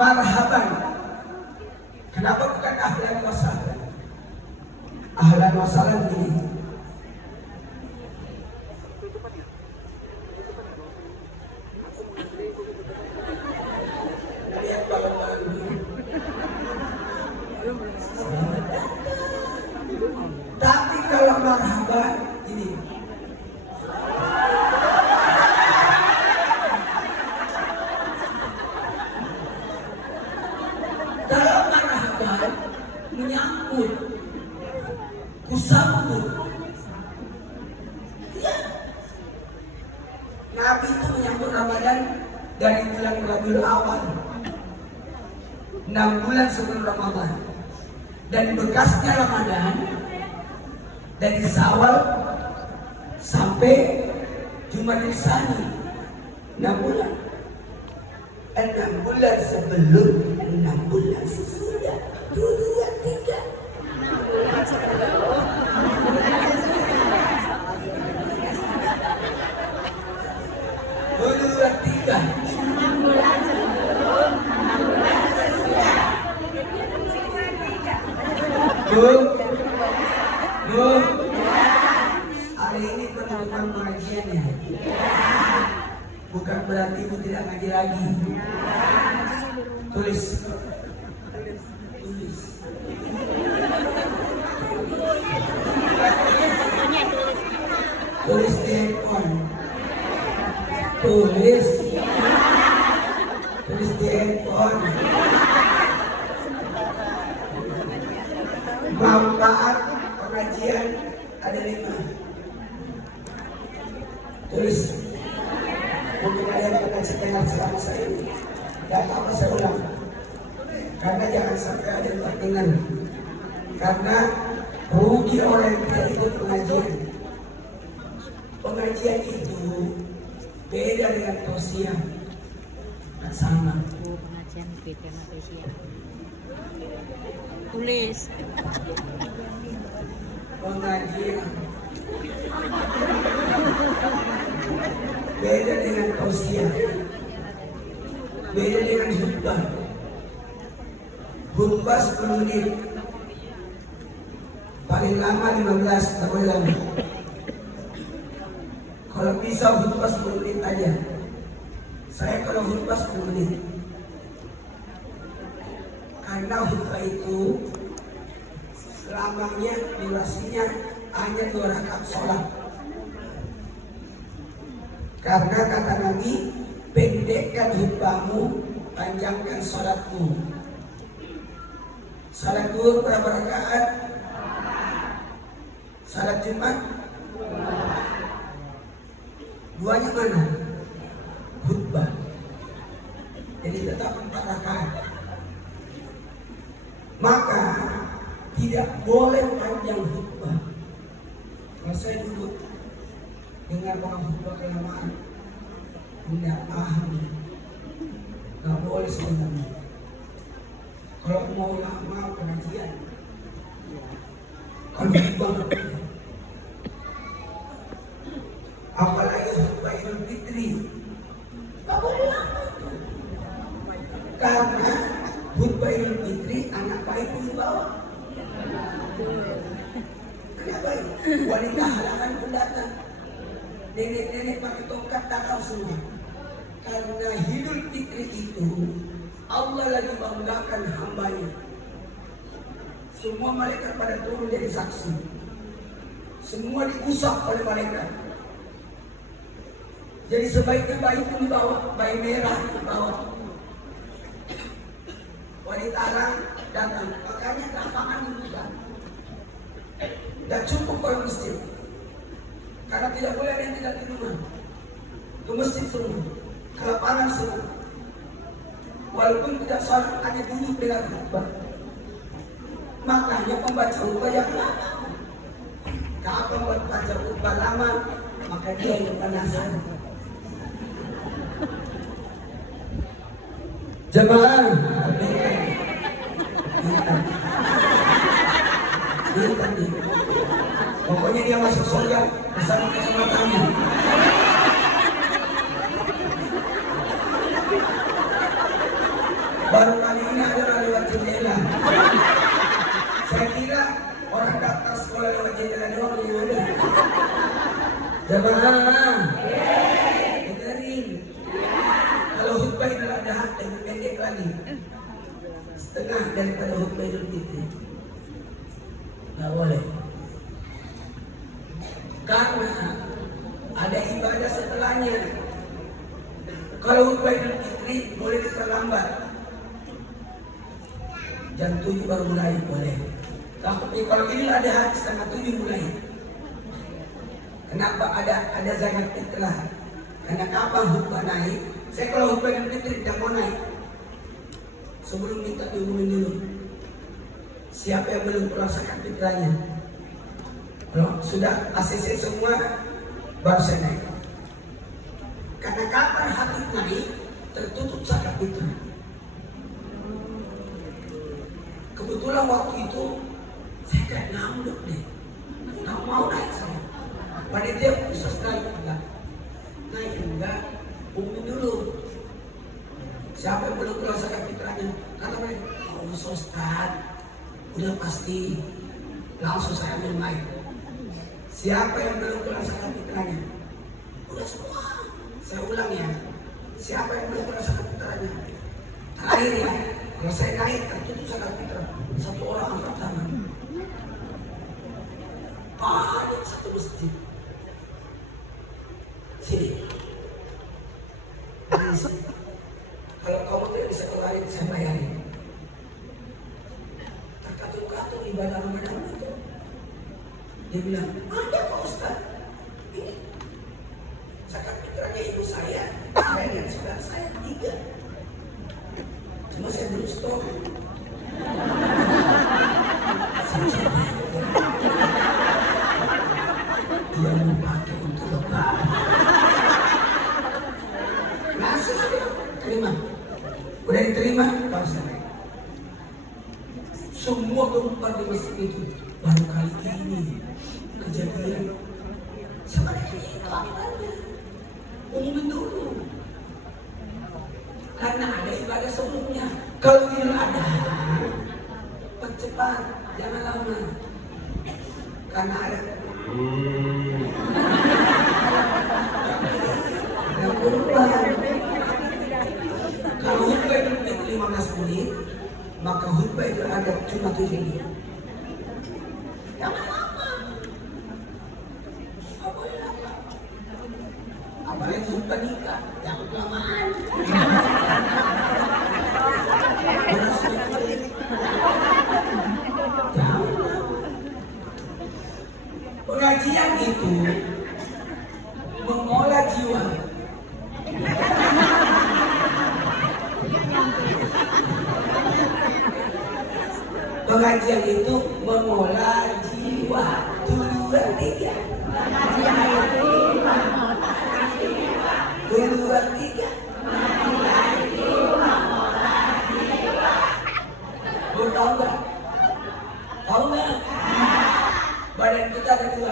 Marhaban. Kenapa bukan ahlan wa sahlan? Ahlan wa sahlan ini. Lihat balon-balon ini. Tapi kalau marhaban ini. Kalau marhaban menyambut, kusambut. Ya. Nabi itu menyambut Ramadan dari bulan Rabiul Awal, 6 bulan sebelum Ramadan. Dan bekasnya Ramadan dari Syawal sampai Jumadil Tsani, 6 bulan. 6 bulan sebelum, 6 bulan sesudah, 2, 3. 2, 3. Bu, hari ini penutupan pengajiannya. Bukan berarti ibu tidak ngaji lagi. Tulis. Tulis di handphone. Tulis di handphone. Manfaat pengajian ada 5. Tulis. Mungkin ada yang pernah dengar selama saya ini. Tidak apa saya ulang. Karena jangan sampai ada yang terdengar. Karena rugi orang yang tidak ikut pengajian. Pengajian itu beda dengan tausiah. Tidak sama. Pengajian beda dengan tausiah. Tulis. Pengajian beda dengan tausiah. Beda dengan khutbah. Khutbah 10 menit. Paling lama 15, tak boleh lama. Kalau bisa khutbah 10 menit aja. Saya kalau khutbah 10 menit. Karena khutbah itu selamanya durasinya hanya 2 rakaat sholat. Karena kata Nabi, pendekkan khutbahmu, panjangkan sholatmu. Salat duhur berapa rakaat? Salat Jumat? 2-nya mana? Khutbah. Jadi tetap 4 rakaat. Maka tidak boleh panjang khutbah. Kalau saya duduk dengar orang khutbah kelamaan, tidak paham, nggak boleh sebenarnya. Kalau mau lama pengajian, kalau khutbah apalagi khutbah Idul Fitri, nggak boleh lama. Karena khutbah Idul Fitri anak baik pun dibawa. Anak baik, wanita halangan pun datang. Nenek-nenek pakai tongkat takau semua. Karena Idul Fitri itu Allah lagi banggakan hambanya. Semua malaikat pada turun jadi saksi. Semua diusap oleh malaikat. Jadi sebaiknya bayi pun dibawa, bayi merah dibawa. Wanita halang datang, makanya lapangan juga. Dan cukup orang masjid. Karena tidak boleh ada yang tidak di rumah. Ke masjid semua, ke lapangan semua. Walaupun tidak sholat, hanya duduk dengan khutbah. Makanya pembaca khutbah yang lama. Kalau membaca khutbah lama, maka dia yang penasaran. Jemaah, pokoknya dia masuk surga bersama kesempatannya. Baru kali ini adalah lewat jendela. Saya kira orang daftar sekolah lewat jendela doang yang ada. Jamaah, dengerin. Kalau khutbah Idul Adha lebih pendek lagi, setengah daripada khutbah Idul Fitri. Nggak boleh. Karena ada ibadah setelahnya. Kalau khutbah Idul Fitri boleh diperlambat. Jam 7 baru mulai boleh. Tapi kalau Idul Adha setengah 7 mulai. Kenapa ada zakat fitrah? Karena kapan khutbah naik? Saya kalau khutbah Idul Fitri tidak mau naik. Sebelum minta diumumin dulu. Siapa yang belum keluar zakat fitrahnya? Kalau sudah ACC semua baru saya naik. Karena kapan hatib naik tertutup zakat fitrah. Kebetulan waktu itu saya kayak ngambek deh, nggak mau naik saya. Panitia khusus naik enggak, umumin dulu. Siapa yang belum keluar zakat fitrahnya? Kata mereka, oh Ustaz, udah pasti langsung saya ambil naik. Siapa yang belum keluar zakat fitrahnya? Udah semua. Saya ulang ya. Siapa yang belum keluar zakat fitrahnya? Terakhir ya. Kalau saya naik tertutup zakat fitrah. Satu orang angkat tangan. Banyak satu masjid. Sini. Kalau kamu tidak bisa kelarin, saya bayarin. Terkatung-katung ibadah Ramadan itu. Dia bilang, ada Pak Ustaz. Ini zakat fitrahnya ibu saya dan saudara saya 3. Cuma saya belum stok. Dia mau pakai untuk lebaran. Masih sudah terima. Udah diterima, baru saya. Semua gempa di masjid itu baru kali ini kejadian. Sebenarnya itu amannya. Umumin dulu. Karena ada ibadah sebelumnya. Kalau Idul Adha, percepat, jangan lama. Karena ada kurban. Kalau khutbah Idul Fitri 15 menit, maka khutbah Idul Adha cuma 7 menit. Jangan lama. Nggak boleh lama. Apalagi khutbah nikah, jangan kelamaan. Pengajian itu mengolah jiwa. Pengajian itu mengolah jiwa. 2, 3. 2, 3. Tahu nggak? Tahu nggak? Badan kita ada 2.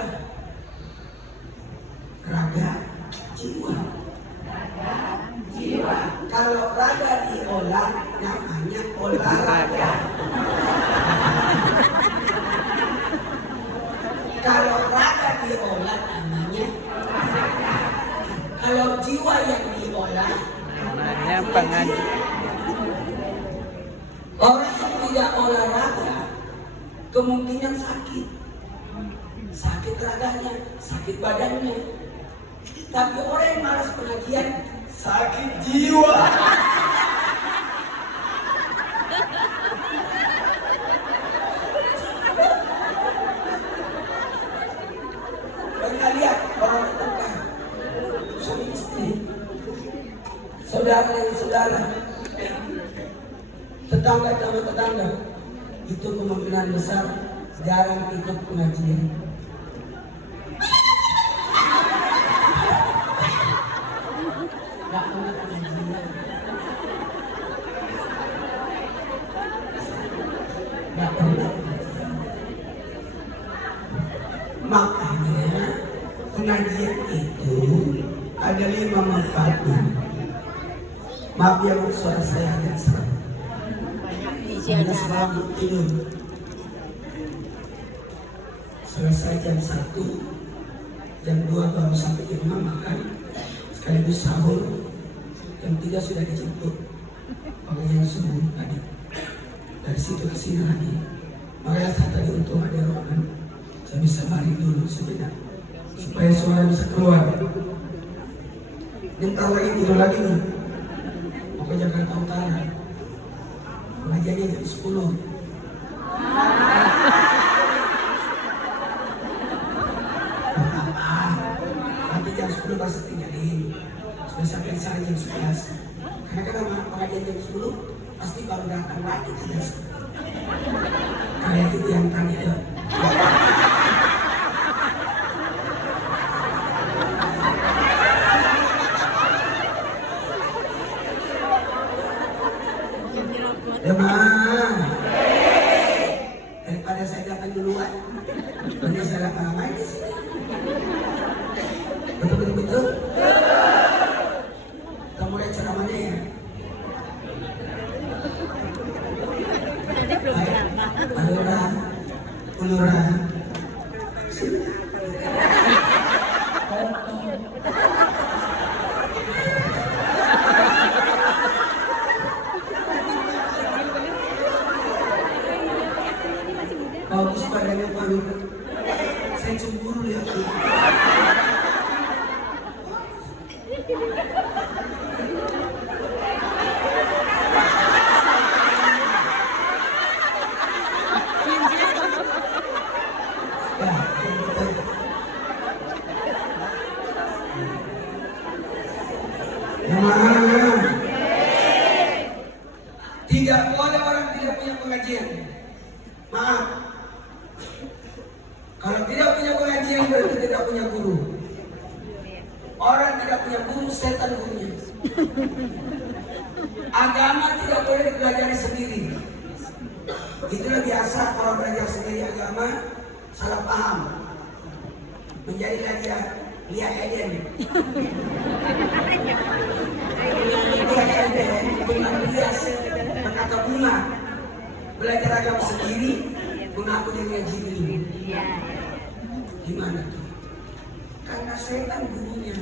Raga, jiwa. Kalau raga diolah namanya olahraga. Kalau raga diolah namanya. Kalau jiwa yang diolah namanya pengaji. Orang yang tidak olahraga kemungkinan sakit. Sakit raganya, sakit badannya. Tapi orang yang malas pengajian sakit jiwa. Pernah lihat orang bertengkar suami istri, saudara dan saudara, tetangga sama tetangga, itu kemungkinan besar jarang ikut pengajian. Nggak pernah pengajian. Nggak pernah pengajian. Makanya pengajian itu ada 5 manfaatnya. Maaf ya, suara saya agak serak. isi Ada acara. semalam tidur. Selesai jam 1, jam 2 baru sampai di rumah makan, sekaligus sahur. Jam 3 sudah dijemput pengajian subuh tadi. Dari situ ke sini lagi. Makanya saya tadi untung ada ruangan, saya bisa lari dulu sejenak supaya suara bisa keluar. Bentar lagi tidur lagi nih. Mau ke Jakarta Utara. Pengajiannya jam 10. Nanti jam 10 pasti tinggalin. Sudah sampai di sana jam 11. Karena kan pengajian jam 10 pasti baru datang lagi ke jam 10. Kayak itu yang tadi tuh. Demam. Daripada saya datang duluan, nanti saya datang main di sini. Betul. Kita mulai ceramahnya ya. Tadi belum ceramah. Alura, ulura. Sini. Bagus badannya baru. Saya cemburu lihat tuh. Tidak boleh orang tidak punya pengajian. Maaf. Kalau tidak punya pengajian berarti tidak punya guru. Orang tidak punya guru, setan gurunya. Agama tidak boleh dipelajari sendiri. Itulah biasa kalau belajar sendiri agama salah paham. Menjadilah dia lihat Eden. Bunga hias, berkata bunga. Belajar agama sendiri, mengaku dirinya Jibril. Gimana tuh? Karena setan gurunya.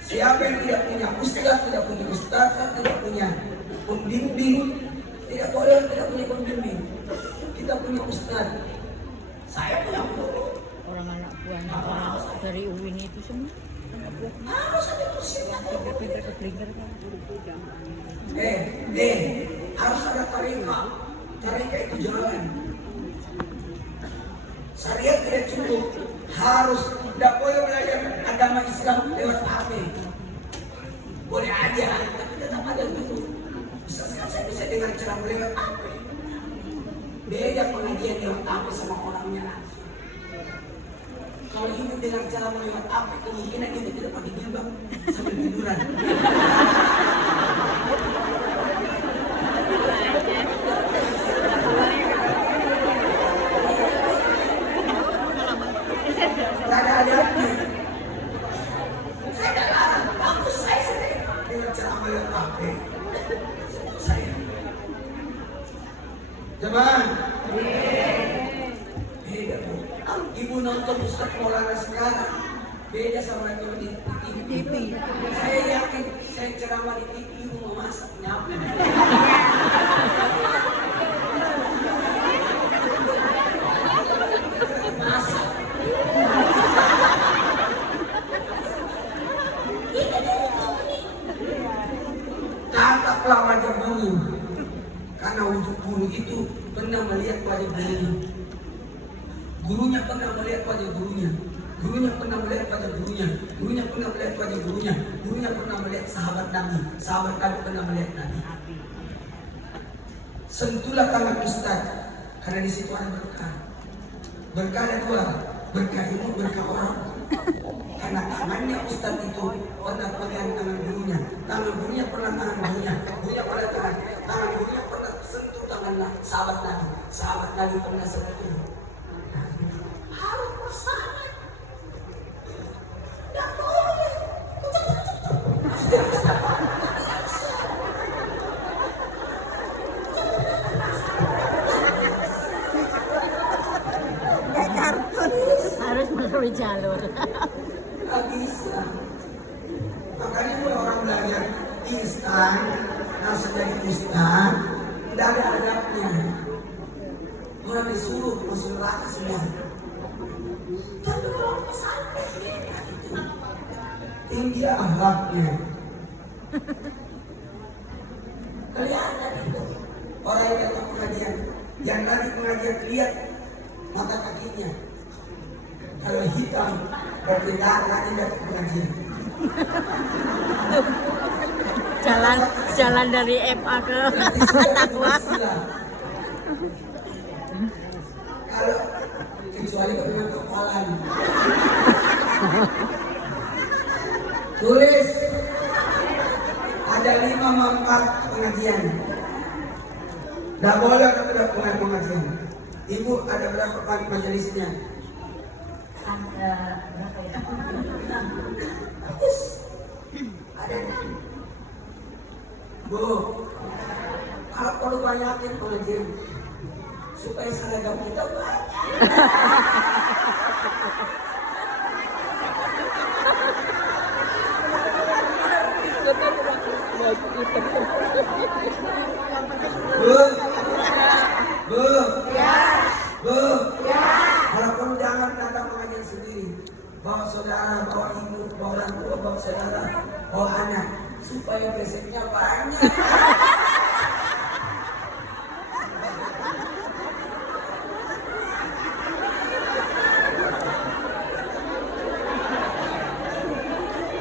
Siapa yang tidak punya ustaz, tidak punya ustazah, tidak punya pembimbing, tidak boleh tidak punya pembimbing. Kita punya ustaz. Saya punya guru. Orang anak buahnya orang dari UIN itu semua. Harus ada kursinya. Pinter-pinter kan. Harus ada tarikah. Tarikah itu jalan. Syariat tidak cukup. Harus tidak boleh belajar agama Islam lewat HP. Boleh aja, tapi tetap ada dulu. Bisa sekarang saya bisa dengar ceramah lewat HP. Beda pengajian lewat HP sama orangnya langsung. Kalau ibu dengar ceramah lewat HP, kemungkinan ibu tidak pakai jilbab sambil tiduran. Tidak ada adabnya. Saya tidak larang, bagus saya sendiri dengan ceramah lewat HP. Senang saya. Jemaah. Beda bu. Ibu nonton Ustaz Maulana sekarang beda sama nonton di TV. Saya yakin saya ceramah di TV ibu mau masak nyapu. Masak. Tataplah wajah guru, karena wujud guru itu pernah melihat wajah gurunya. Gurunya pernah melihat wajah gurunya. Gurunya pernah melihat wajah gurunya. Gurunya pernah melihat wajah gurunya. Gurunya pernah melihat sahabat Nabi. Sahabat Nabi pernah melihat Nabi. Sentuhlah tangan Ustaz, karena di situ ada berkah. Berkah ada dua, berkah ilmu, berkah orang. Karena tangannya Ustaz itu pernah pegang tangan gurunya. Tangan gurunya pernah tangan gurunya. Gurunya pernah tangan gurunya pernah sentuh tangan sahabat Nabi. Sahabat Nabi pernah sentuh. Harus bersama. Tidak boleh. melalui jalur. Nggak bisa. Makanya kalau orang belajar instan, langsung jadi instan, tidak ada adabnya. Orang disuruh masuk neraka semua. Tapi kalau sampai itu tinggi akhlaknya. Kelihatan itu orang yang datang pengajian, yang lagi pengajian lihat mata kakinya. Kalau hitam berarti lagi datang pengajian. Jalan dari MA ke Takwa. Kalau kecuali dengan kepalan. Tulis ada 5 manfaat pengajian. Tidak boleh tidak pengajian. Ibu ada berapa majelisnya? Ada berapa ya? Bagus. Ada 6. Bu, kalau perlu banyakin pengajian supaya seragam kita banyak. Bu, kalau perlu jangan datang pengajian sendiri. Bawa saudara, bawa ibu, bawa orang tua, bawa saudara, bawa anak, supaya beseknya banyak.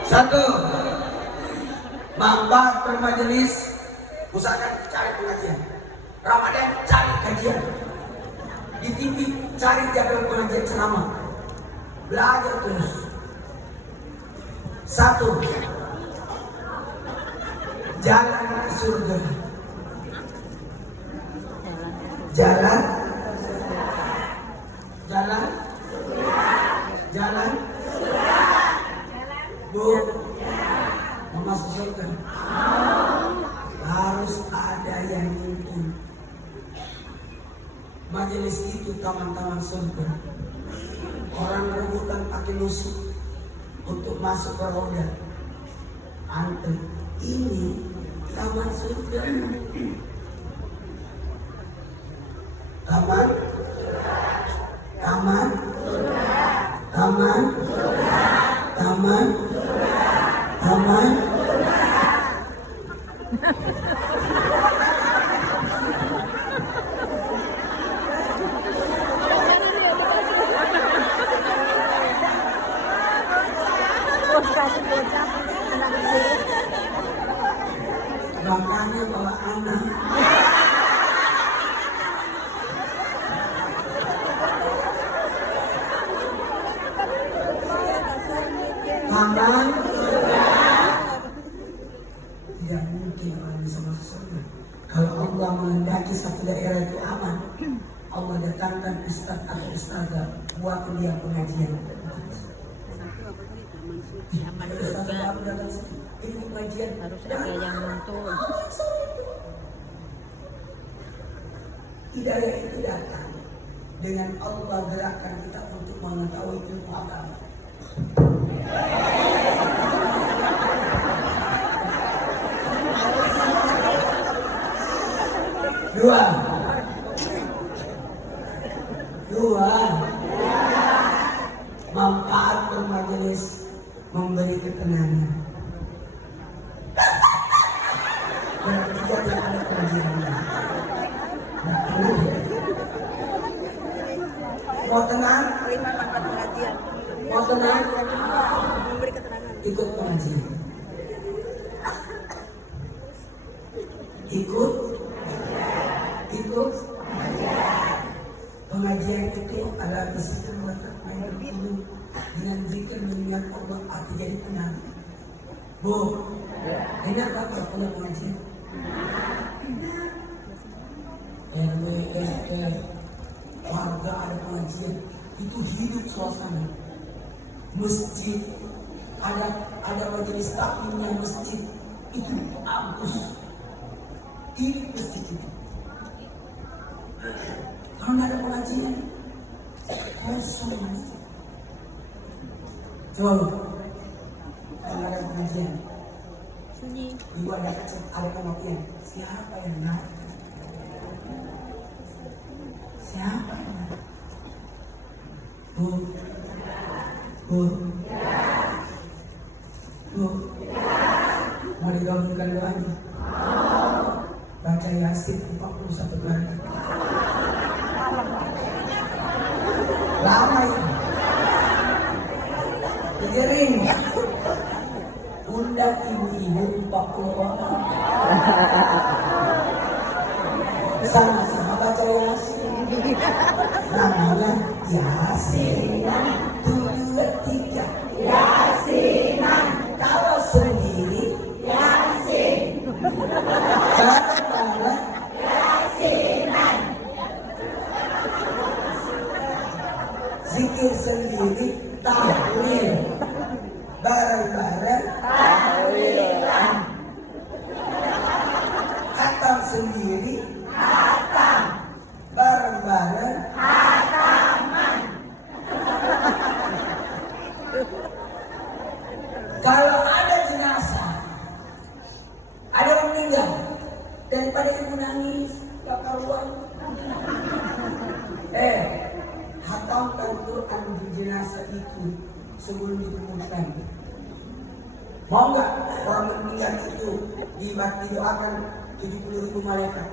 Satu, manfaat bermajelis, usahakan cari pengajian. Ramadan cari kajian. Di TV cari jadwal pengajian ceramah. Belajar terus. Satu, jalan ke surga. Jalan Bu, mau masuk surga harus ada yang nuntun. Majelis itu taman-taman surga. Orang rebutan pakai nusuk untuk masuk ke roda. Antri. Ini taman surga. Taman makanya bawa anak. Taman tidak mungkin orang bisa masuk surga. Kalau Allah menghendaki satu daerah itu aman, Allah datangkan ustaz atau ustazah buat dia pengajian. Taman surga. Ini pengajian Harus ada yang nuntun. Hidayah itu datang dengan Allah gerakkan kita untuk mengetahui ilmu agama. Dua, manfaat bermajelis memberi ketenangan. Berarti jadi ada pengajiannya. Nah, tenang. Mau tenang? Mau tenang? Ikut pengajian. Ikut pengajian itu adalah disiplin main dulu dengan zikir mengingat Allah arti jadi tenang. Bu, enak apa kalau punya pengajian? RW, RT, warga ada pengajian, itu hidup suasana. Masjid, ada majelis taklimnya masjid, itu bagus. Ini masjid itu. Kalau nggak ada pengajian, kosong masjid. Coba lu. Kalau ada pengajian, Sunyi. ibu ada kematian. Siapa yang nak? Siapa yang nak? Bu, bu, bu. Mau digabungkan doanya? Baca Yasin 41 kali. Lama ya. Pikirin. Undang ibu-ibu 40 orang. Sama-sama baca Yasin. Namanya Yasinan. 2, 3. Yasinan. Kalau sendiri Yasin. Bareng-bareng Yasinan. Zikir sendiri tahlil. Bareng-bareng tahlilan. Khatam sendiri khatam. Bareng-bareng khataman. Kalau ada jenazah, ada yang meninggal, daripada ibu nangis gak karuan, hatamkan Quran di jenazah itu sebelum ditemukan. Mau nggak orang meninggal itu didoakan 70.000 malaikat?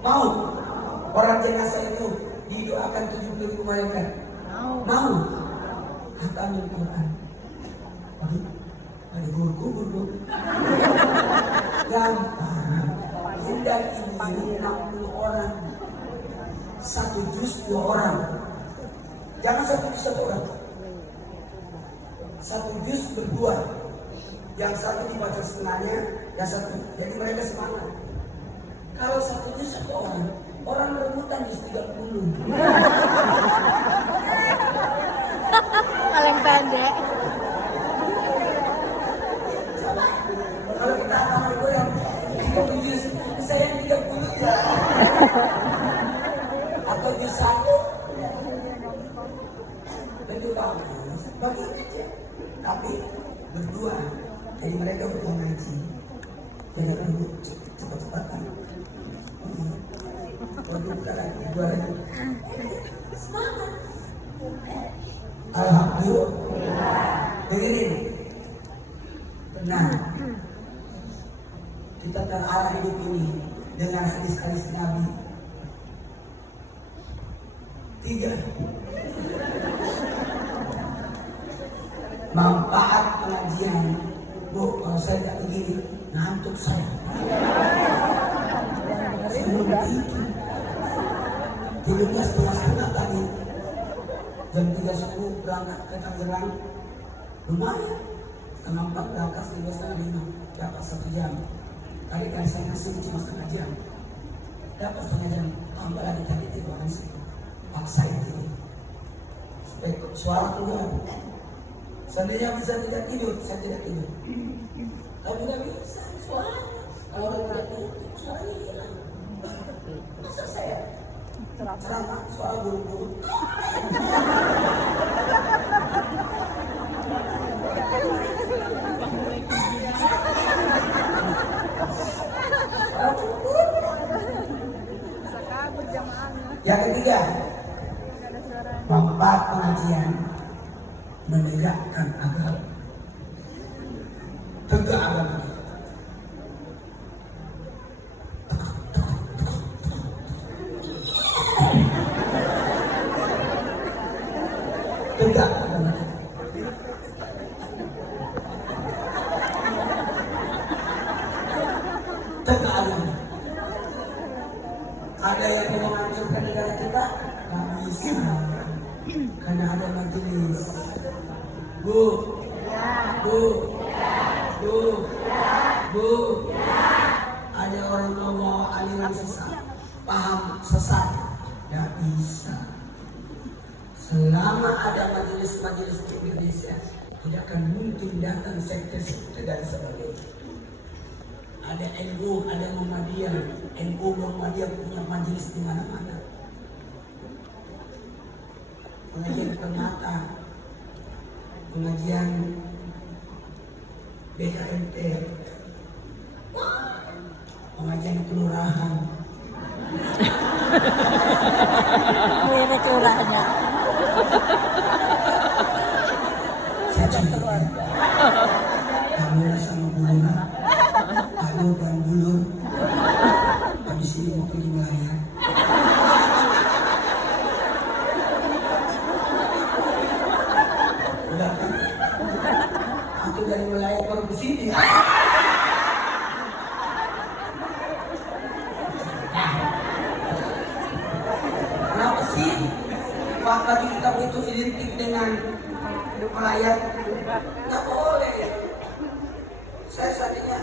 Mau orang jenazah itu didoakan 70.000 malaikat? Mau? Hatamin Quran. Ada kubur. Gampang. Undang ibu 60 orang. 1 juz 2 orang. Jangan 1 juz 1 orang. 1 juz berdua. Yang satu dibaca setengahnya, yang satu. Jadi mereka semangat. Kalau 1 juz 1 orang, orang rebutan juz 30. Paling pendek. Kalau kita akan gue yang 30 juz, saya yang 30 ya. Atau juz 1. Betul bagus. Bagi aja. Tapi berdua. Jadi mereka berdua ngaji. Jangan dulu cepat-cepatan. Waduh, bukan lagi. Dua lagi. Semangat. Alhamdulillah. Dengerin. Benar. Kita terarah hidup ini dengan hadis-hadis Nabi. 3. Manfaat pengajian. Bu, kalau saya tidak begini, ngantuk saya. Sebelum tidur. Tidurnya setengah-setengah tadi. Jam 3 berangkat ke Tangerang. Lumayan. Setengah 4 berangkat, 3:30. Dapat 1 jam. Tadi kan saya ngasih cuma setengah jam. Dapat setengah jam. Tambah lagi tadi tiduran sih. Paksa itu. Supaya suara keluar. Seandainya bisa tidak tidur, saya tidak tidur. Kalau tidak bisa, suara. Kalau orang tidak tidur, suaranya hilang. Masa saya ceramah suara buru-buru. Yang ketiga, manfaat pengajian menegakkan agama, tegak agama kita. Tegak agama kita. Tegak agama. Ada yang mau menghancurkan negara kita, nggak bisa. Karena ada majelis. Bu, ada orang mau aliran sesat, paham sesat, nggak bisa. Selama ada majelis-majelis di Indonesia, tidak akan mungkin datang sekte-sekte dan sebagainya. Ada NU, ada Muhammadiyah. NU Muhammadiyah punya majelis di mana-mana. Pengajian permata, pengajian BKMT, pengajian kelurahan. Mirip kelurahannya. Saya contoh kamu sama Bulura, kamu dan Bulur, habis ini mau pergi melayar. Udah kan? Aku dari melayar baru ke sini. Kenapa sih? Pak bagi kita itu identik dengan melayar? Nggak boleh. Saya tadinya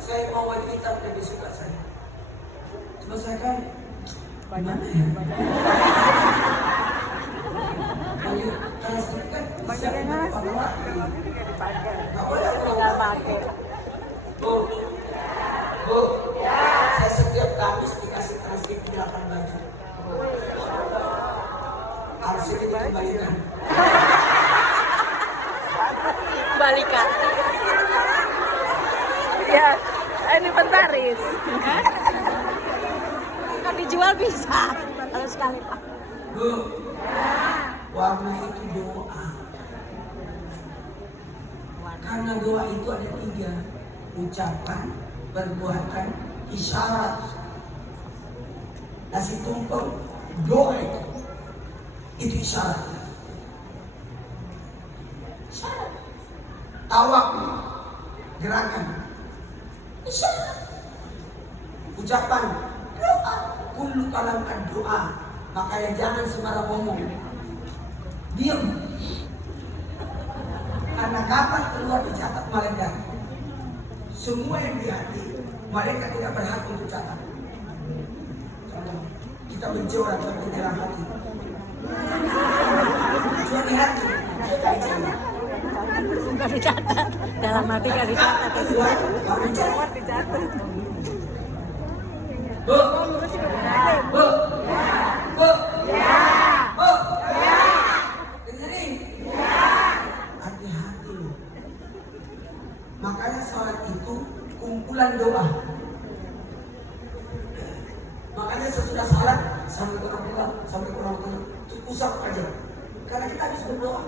saya mau wajib hitam lebih suka saya. Cuma saya kan gimana ya? Banyak translate kan Banyak yang ngasih. nggak boleh aku Nggak pakai. Bu, Bu, saya setiap Kamis dikasih translate 8 baju. Harusnya dikembalikan. Balikan. Ya, ini pentaris. Kan dijual bisa. Kalau sekali Pak. Bu, warna itu doa. Karena doa itu ada 3, ucapan, perbuatan, isyarat. Nasi tumpeng, doa itu isyarat. Isyarat. Tawaf, gerakan, isyarat. Ucapan, doa. Kullu kalam doa. Makanya jangan sembarang ngomong. Diam. Karena kapan keluar dicatat malaikat. Semua yang di hati, malaikat tidak berhak untuk catat. Contoh, kita benci orang tapi di dalam hati. Cuma di hati, kita dicatat. Nggak dicatat. Dalam hati nggak dicatat. Keluar, nggak dicatat. Dicatat. Bu, bu, bu, bu, dengerin. Hati-hati loh. Makanya sholat itu kumpulan doa. Makanya sesudah sholat sampai kurang itu usap aja. Karena kita harus berdoa.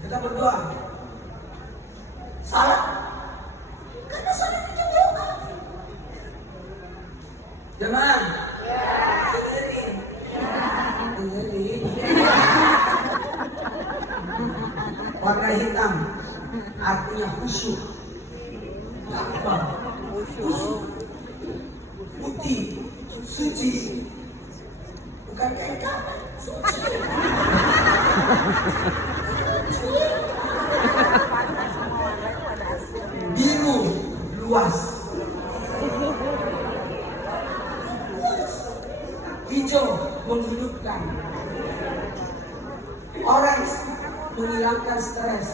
Kita berdoa. Salat. Karena salat itu doa. Jangan. Dengerin. Dengerin. Warna hitam artinya khusyuk. Apa? Khusyuk. Putih, suci. Bukan kain kafan, suci. Biru, luas. Hijau, menghidupkan. Orange, menghilangkan stres.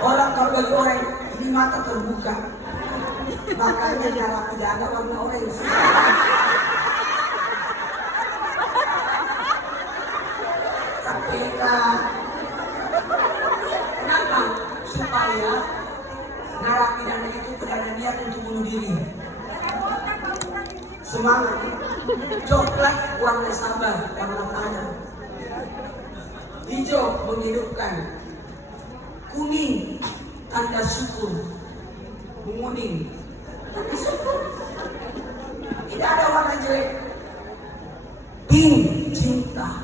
Orang kalau bagi orang ini mata terbuka, makanya narapidana warna orange. KPK. Kenapa? Supaya narapidana itu tidak ada niat untuk bunuh diri. Semangat. Coklat warna sabar, warna tanah. Hijau menghidupkan. Kuning tanda syukur. Menguning tanda syukur. Tidak ada warna jelek. Pink cinta.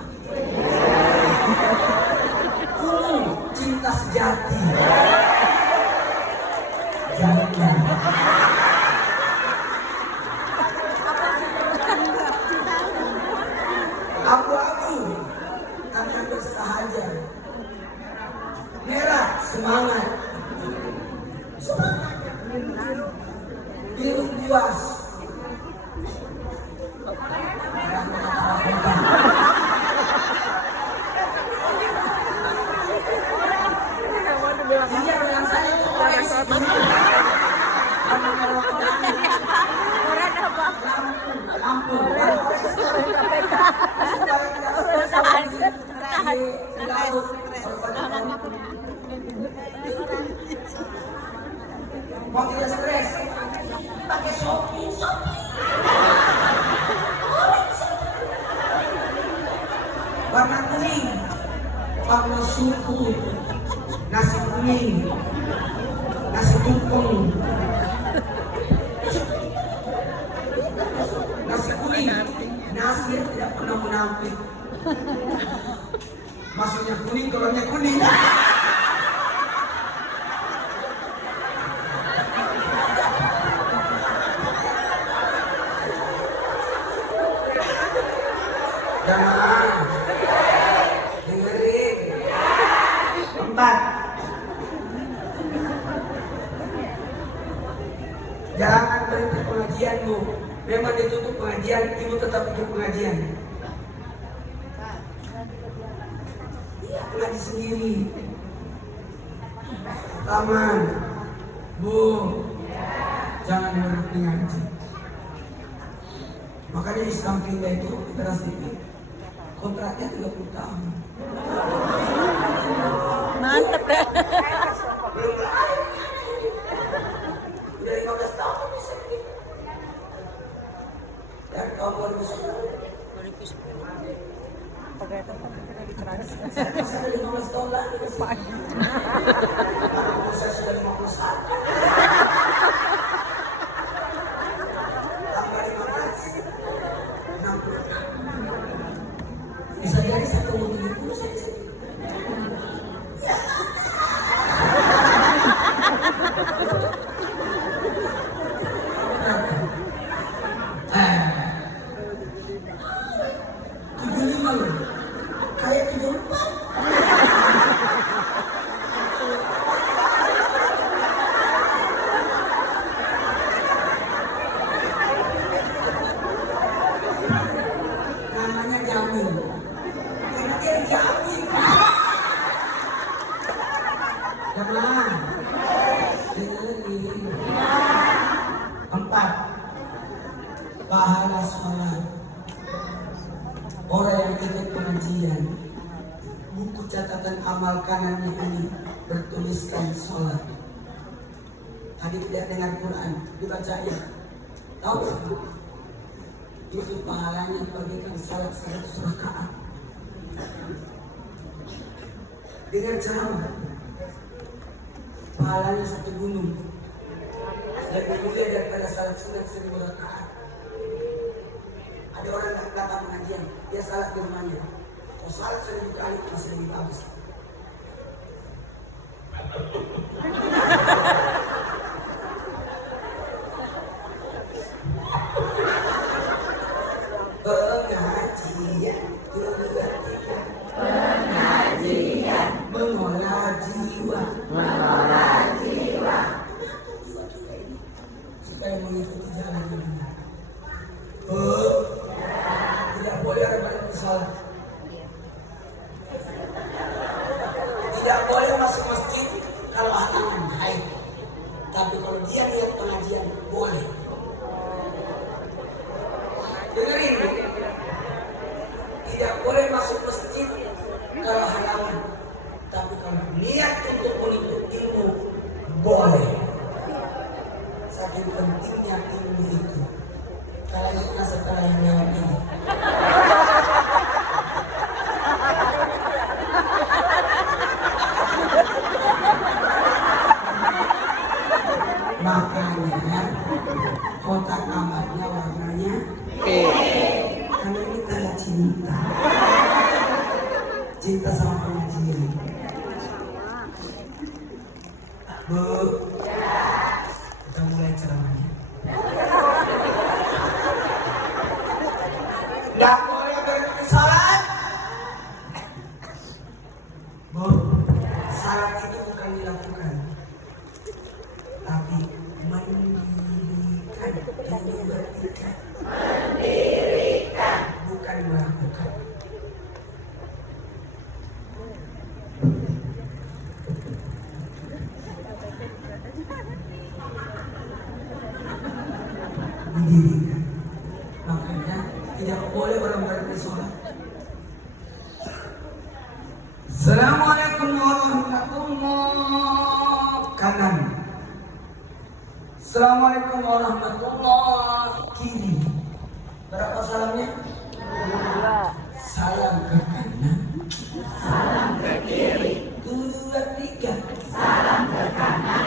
Ungu cinta sejati. Jangan. Abu-abu karena bersahaja. Merah semangat. Semangat. Biru puas. Dia bilang saya itu orange. Lampu. KPK. tahan. Mau tidak stres? Pakai Shopee. Warna kuning, warna suku, nasi kuning, nasi tumpeng, nasi kuning, nasi yang tidak pernah menafik. Maksudnya kuning, telurnya kuning. Jangan dengerin. 4. Jangan berhenti pengajianmu. Memang ditutup pengajian, ibu tetap ikut pengajian. Iya, ngaji sendiri. Taman, Bu, jangan berhenti ngaji. Makanya Islam pindah itu keras sedikit. Kontraknya 30 tahun. Mantep deh. Belum lahir. Udah 15 tahun bisa begitu. Dari tahun 2010. Saya masih ada 15 tahun lagi. Saya sudah 51. Tambah 15. 60. Bisa jadi satu umur 70 saya di sini. Kayak 74. Namanya jamin. Karena dia jamin. Jangan. Dengerin. 4. Pahala sholat. Orang yang ikut pengajian, buku catatan amal kanannya ini bertuliskan sholat. Tadi tidak dengar Quran, dibacain. Tahu tak? Itu pahalanya bagikan sholat 100 rakaat. Dengan ceramah, pahalanya 1 gunung. Lebih mulia daripada sholat sunat 1000 rakaat. Ada orang yang datang pengajian, dia salat di rumahnya. Kalau salat 1000 kali masih lebih bagus. Pengajian, pengajian, mengolah jiwa, supaya mengikuti jalan yang benar. Tidak boleh orang berhenti salat. Tidak boleh masuk masjid kalau halangan haid. Tapi kalau dia lihat pengajian boleh. Dengerin, Bu. Tidak boleh masuk masjid kalau halangan. Tapi kalau niat untuk menuntut ilmu boleh. Saking pentingnya ilmu itu. Selanjutnya setelah yang lewat ini. Makanya kotak amalnya warnanya karena ini tanda cinta. Cinta sama pengajian. Bu, kita mulai ceramahnya. Nggak boleh berhenti salat. Bu, salat itu bukan dilakukan, tapi mendirikan, bukan melakukan. Mendirikan. Makanya tidak boleh orang berhenti sholat. Assalamualaikum warahmatullahi kanan. Assalamualaikum warahmatullahi kiri. Berapa salamnya? 2. Salam ke kanan. Salam ke kiri. 2, 3. Salam ke kanan.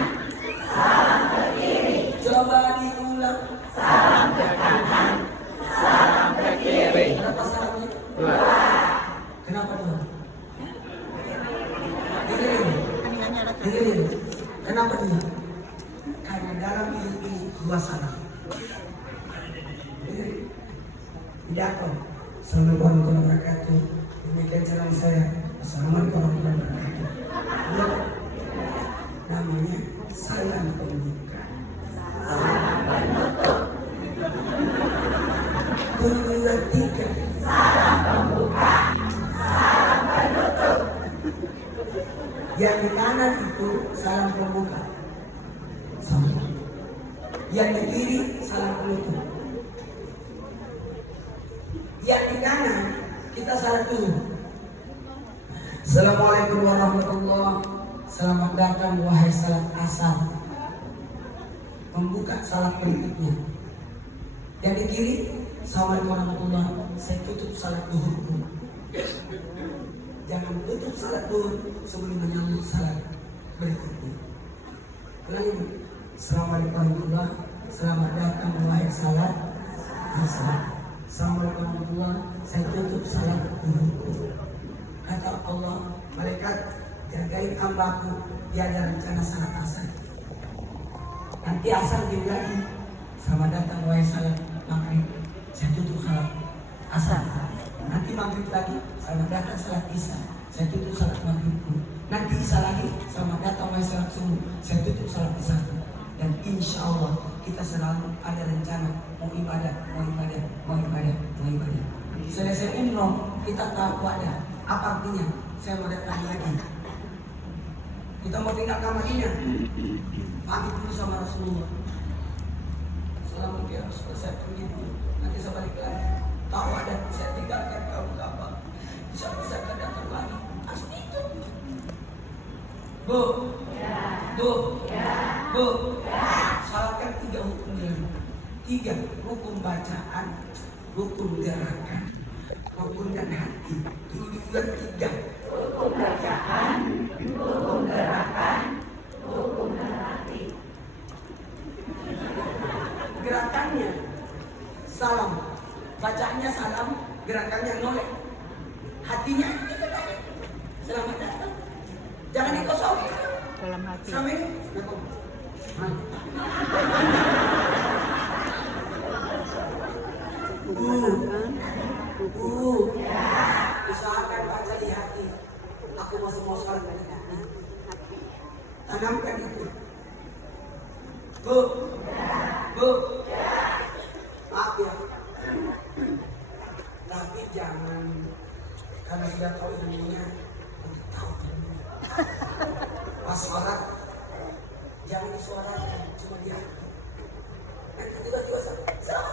Salam ke kiri. Coba diulang. Salam ke kanan. Salam ke kiri. Berapa salamnya? 2. Kenapa 2? Dengerin. Kenapa dia? Karena dalam ini 2 salam. Tidak kok. Assalamualaikum warahmatullahi wabarakatuh. Demikian jalan saya. Assalamualaikum warahmatullahi wabarakatuh. Namanya salam pembuka. Salam penutup. 2, 3. Salam pembuka. Salam penutup. Yang di kanan itu salam pembuka. Sama. Yang di kiri salam penutup. Yang di kanan kita salam dulu. Assalamualaikum warahmatullahi. Selamat datang wahai salat asar. Membuka salat penutupnya. Yang di kiri, Assalamualaikum warahmatullahi. Saya tutup salat duhurku. Jangan tutup salat duhur sebelum menyambut salat berikutnya. Ulangi. Assalamualaikum warahmatullahi. Selamat datang wahai salat asar. Assalamualaikum warahmatullahi. Saya tutup salat duhurku. Kata Allah, malaikat jagain hambaku, dia ada rencana salat asar. Nanti asar dia lagi. Selamat datang wahai salat maghrib. Saya tutup salat asar. Nanti maghrib lagi. Selamat datang salat isya. Saya tutup salat maghribku. Nanti isya lagi. Selamat datang wahai salat subuh. Saya tutup salat isya. Dan insya Allah kita selalu ada rencana mau ibadah. Selesai umroh kita tahu ada. Apa artinya? Saya mau datang lagi. Kita mau tinggalkan Madinah. Pamit dulu sama Rasulullah. Assalamualaikum ya Rasulullah, saya pergi dulu. Nanti saya balik lagi. Tahu ada saya tinggalkan kamu apa? Bisa saya akan datang lagi. Asli itu. Bu. Salatkan 3 hukum ini. 3 hukum bacaan, hukum gerakan, hukum dan hati. 3. Hukum bacaan, hukum gerakan, hukum dan hati. Gerakannya salam, bacaannya salam, gerakannya noleh. Hatinya itu tadi. Selamat datang. Jangan dikosongin. Dalam hati. Sampai usahakan baca di hati. Aku masih mau sholat dari hati. Tanamkan itu. Bu. Maaf ya. Tapi jangan karena sudah tahu ilmunya, untuk tahu ilmunya. Pas sholat jangan disuarakan, cuma di hati. Nanti tiba-tiba selamat datang.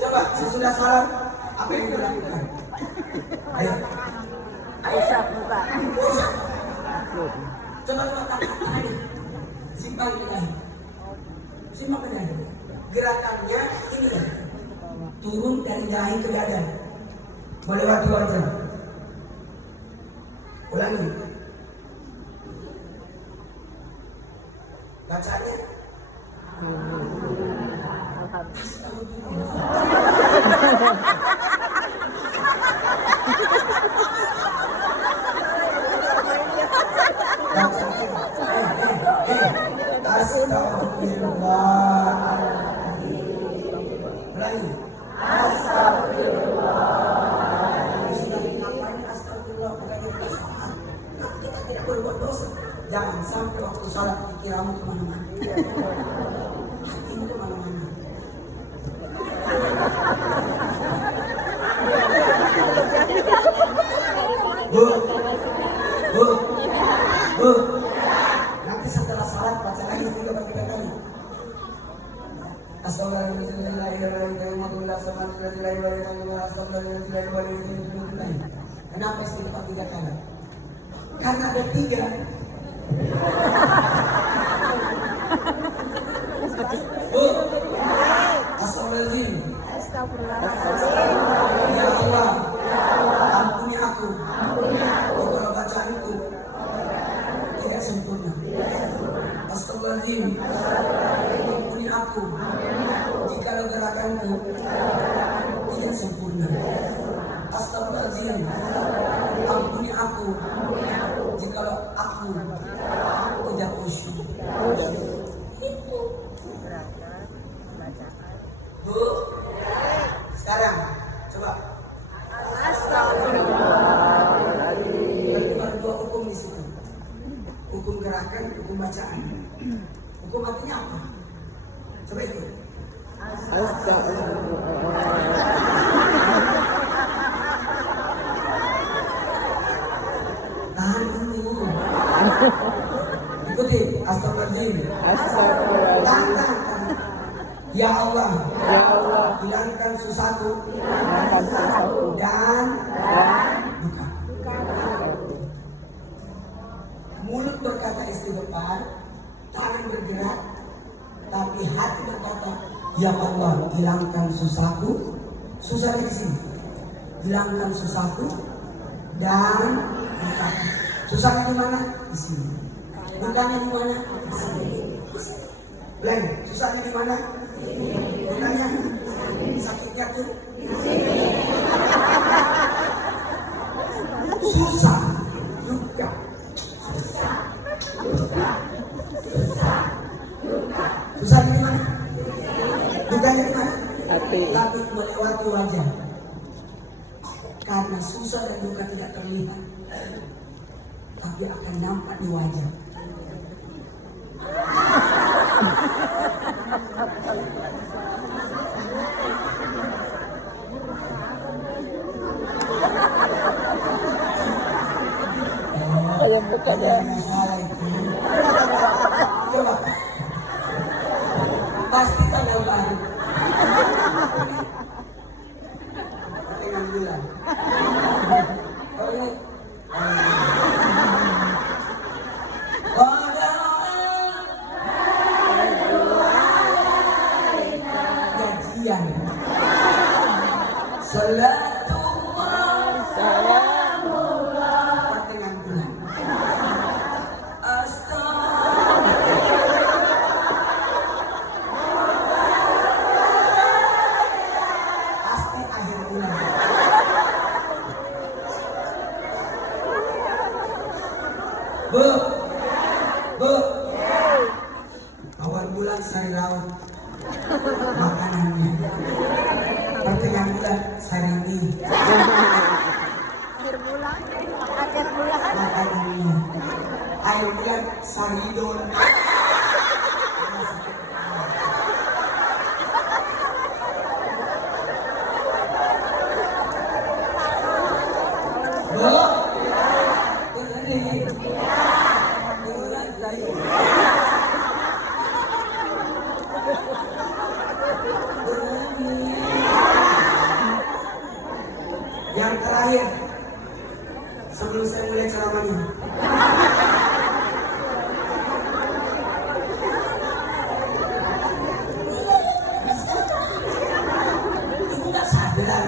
Coba sesudah sholat apa yang dilakukan? Ayo. Usap muka. Usap. Coba tangan ini. Simpang ke dahi. Gerakannya ini ya. Turun dari dahi ke dada. Melewati wajah. Ulangi. Bacanya. Astagfirullahaladzim. Ulangi. Astagfirullahaladzim. Sudah ngapain astagfirullah bukan dosa. Kita tidak berbuat dosa. Jangan sampai waktu salat pikiranmu kemana-mana. Hatimu kemana-mana. Bu. Nanti setelah salat baca lagi 3 kali. Astagfirullahaladzim. Kenapa istighfar 3 kali? Karena ada 3. Bu, astagfirullahaladzim. Ya Allah, ampuni aku. Kalau bacaanku tidak sempurna. Astagfirullahaladzim. Ampuni aku. Jika gerakanku tidak sempurna. Astagfirullahaladzim. Ampuni aku. Jika aku tidak khusyuk. Bu, sekarang coba. Ada 2 hukum di situ. Hukum gerakan, hukum bacaan. Hukum artinya apa? Coba itu. Tahan dulu. Ikuti. Astagfirullahaladzim. Tahan. Ya Allah, hilangkan susahku dan duka. Mulut berkata istighfar, tangan bergerak, tapi hati berkata, Ya Allah, hilangkan susahku. Susahnya di sini. Hilangkan susahku dan duka. Susahnya di mana? Di sini. Dukanya di mana? Di sini. Lain, susahnya di mana? Dukanya, sakitnya tuh. Susah, duka. Susahnya di mana? Dukanya di mana? Tapi melewati wajah. Karena susah dan duka tidak terlihat, tapi akan nampak di wajah. Coba. Pasti tanggal baru. Dengan bulan. Oh ini. Gajian. Salatullah salamullah dengan bulan. Pasti akhir bulan. Bu, awal bulan sari laut makanannya, pertengahan bulan sari mie Akhir bulan makanannya, akhir bulan sari dol. Yang terakhir, sebelum saya mulai ceramahnya, ibu tak sadar,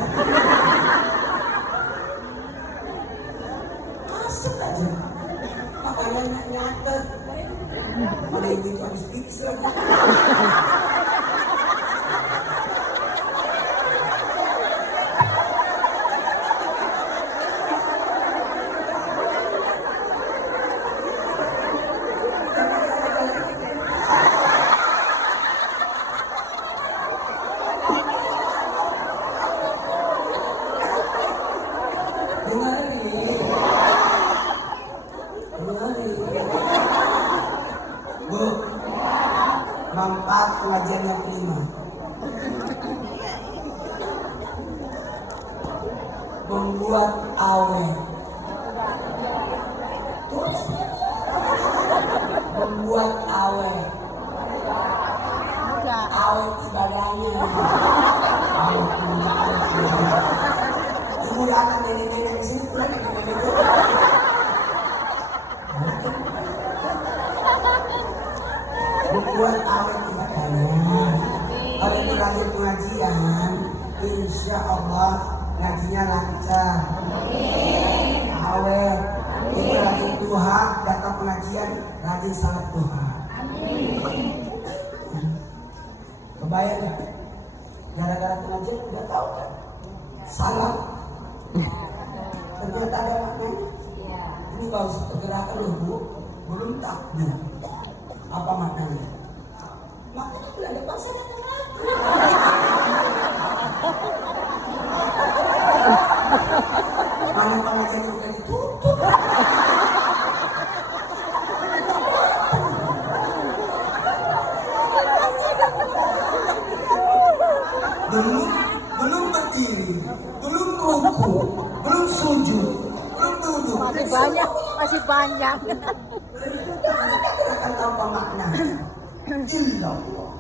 masuk aja, makanya nyata, mana ibu itu habis pipis lagi. Bu, manfaat pengajian yang kelima. Membuat awet. Tulis. Membuat awet. Awet ibadahnya. Awet buat awet ibadahnya. Kalau itu rajin pengajian, insya Allah ngajinya lancar. Awet. Itu rajin duha, datang pengajian, rajin salat duha. Kebayang nggak? Gara-gara pengajian udah tahu kan? Salat. Ternyata ada maknanya. Ini baru pergerakan loh Bu, belum takbir. Apa maknanya? Maknanya bulan depan saya datang lagi. Mana pengajian udah ditutup. Belum berdiri, belum ruku, belum sujud, belum duduk. Masih banyak. Akan tanpa makna. Illallah.